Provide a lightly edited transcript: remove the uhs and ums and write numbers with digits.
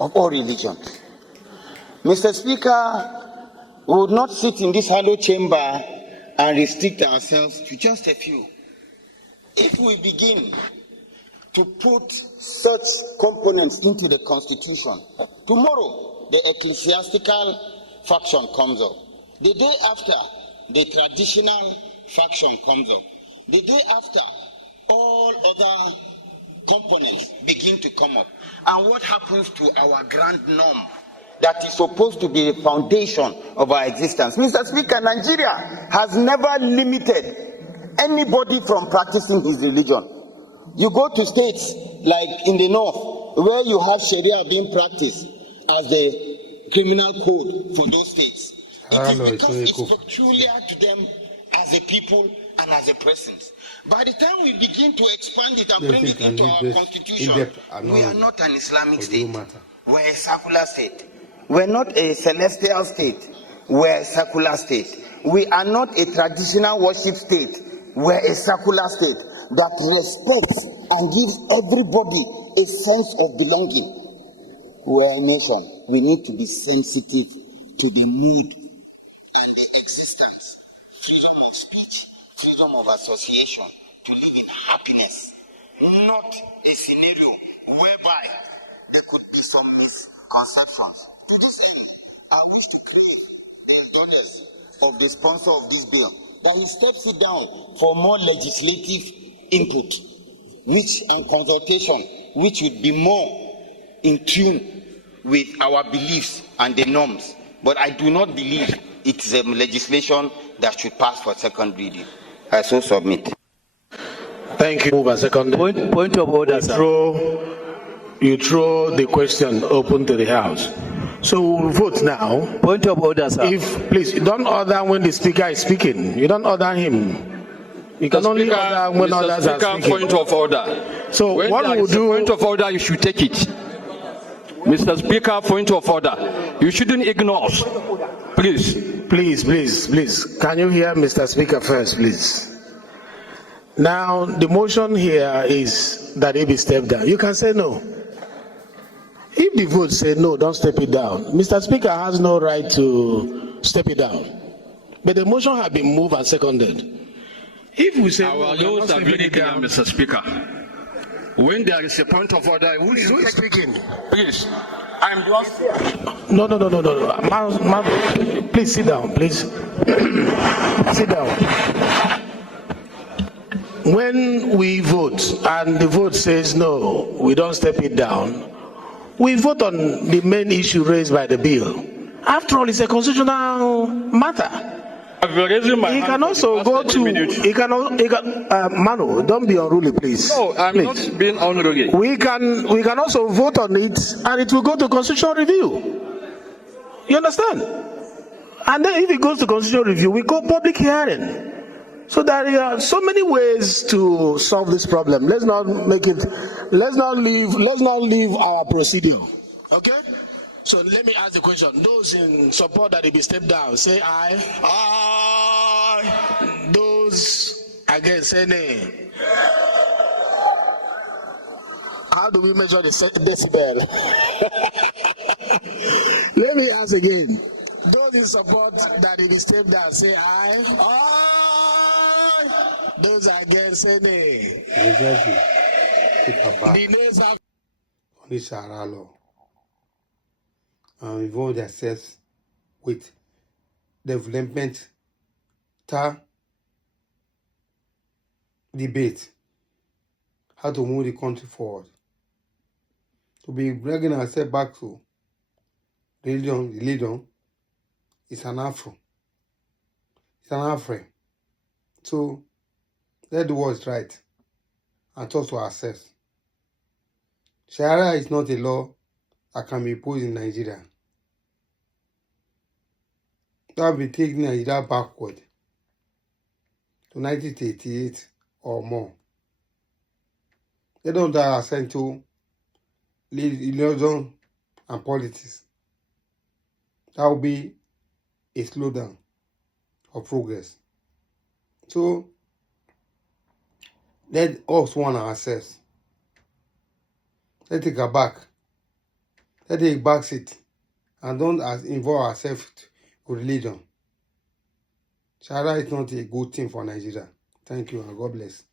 of all religions. Mr. Speaker, we would not sit in this hollow chamber and restrict ourselves to just a few. If we begin to put such components into the Constitution, tomorrow the ecclesiastical faction comes up. The day after, the traditional faction comes up. The day after, all other components begin to come up. And what happens to our grand norm that is supposed to be the foundation of our existence? Mr. Speaker, Nigeria has never limited anybody from practicing his religion. You go to states like in the north, where you have Sharia being practiced as the criminal code for those states. It is because it's peculiar to them as a people and as a presence. By the time we begin to expand it and bring it into our constitution, we are not an Islamic state. We're a secular state. We're not a celestial state. We're a secular state. We are not a traditional worship state. We're a secular state that respects and gives everybody a sense of belonging. We're a nation. We need to be sensitive to the mood and the existence, freedom of speech, freedom of association, to live in happiness, not a scenario whereby there could be some misconceptions. To this end, I wish to crave the indulgence of the sponsor of this bill that he steps it down for more legislative input, and consultation, which would be more in tune with our beliefs and the norms. But I do not believe it is a legislation that should pass for second reading. I so submit. Thank you. Move a second. Point of order, sir. You throw the question open to the House. So we'll vote now. Point of order, sir. If please, you don't order when the speaker is speaking. You don't order him. You can only order when others are speaking. Point of order. So when what we'll do? Point of order, you should take it. Mr. Speaker, point of order. You shouldn't ignore us. Please. Please. Can you hear Mr. Speaker first, please? Now, the motion here is that it be stepped down. You can say no. If the vote say no, don't step it down. Mr. Speaker has no right to step it down. But the motion has been moved and seconded. If we say our laws are very clear, Mr. Speaker. When there is a point of order, who is speaking? Please. I'm the one. No. Please sit down, please. Sit down. When we vote and the vote says no, we don't step it down, we vote on the main issue raised by the bill. After all, it's a constitutional matter. He can also go to. Manu, don't be unruly, please. No, I'm please. not being unruly. We can also vote on it, and it will go to constitutional review. You understand? And then if it goes to constitutional review, we go public hearing. So there are so many ways to solve this problem. Let's not leave our procedure. Okay? So let me ask the question. Those in support that it be stepped down, say aye. Aye. Those against, say nay. How do we measure the decibel? Let me ask again. Those in support that it be stepped down, say aye. Aye. Those against, say nay. The nays have. Involve themselves with development debate, how to move the country forward. To be bringing ourselves back to religion is an afro. It's an afro. So let's do what's right and talk to ourselves. Sharia is not a law that can be imposed in Nigeria. That will be taking Nigeria backward to 1938 or more. They don't ascend to religion and politics. That will be a slowdown of progress. So let us warn ourselves. Let's take a back. Let's take a back seat and don't involve ourselves with religion. Sharia is not a good thing for Nigeria. Thank you and God bless.